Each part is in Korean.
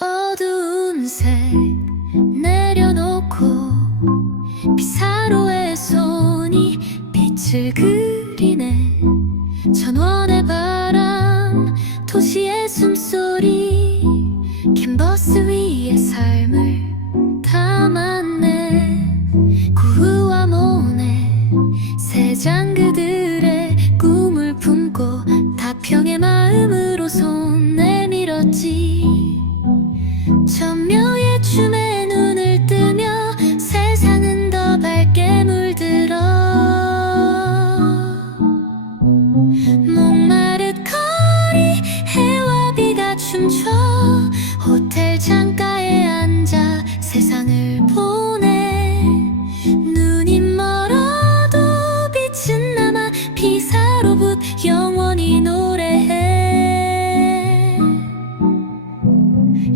어두운 색 내려놓고 피사로의 손이 빛을 그리네. 전원의 바람 도시의 숨소리 캔버스 위에 삶을 담았네. 구후와 모네 세장 그들 천묘의 춤에 눈을 뜨며 세상은 더 밝게 물들어. 목마릇 거리 해와 비가 춤춰. 호텔 창가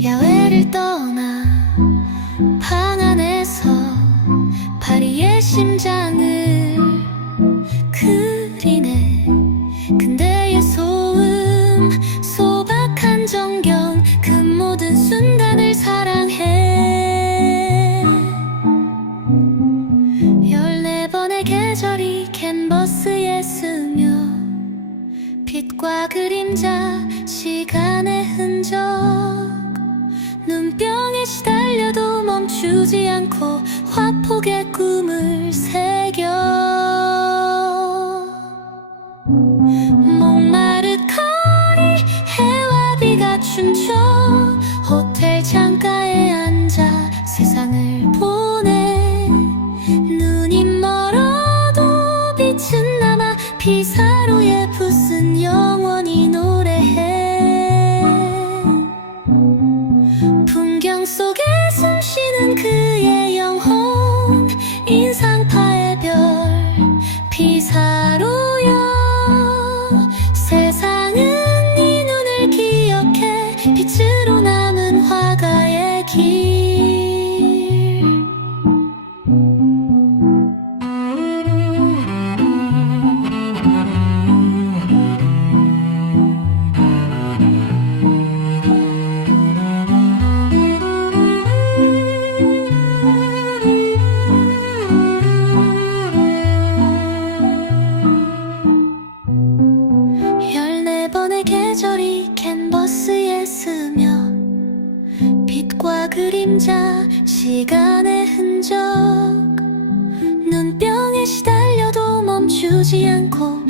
야외를 떠나 방 안에서 파리의 심장을 그리네. 근대의 소음 소박한 정경 그 모든 순간을 사랑해. 열네 번의 계절이 캔버스에 스며 빛과 그림자 눈병에 시달려도 멈추지 않고 화폭의 꿈을 새겨. 목마릇 거리 해와 비가 춤춰 호텔 창가에 앉아 세상을 보내. 눈이 멀어도 빛은 남아 피사로의 붓은 영원 풍경 속에 숨 쉬는 그 그림자 시간의 흔적. 눈병에 시달려도 멈추지 않고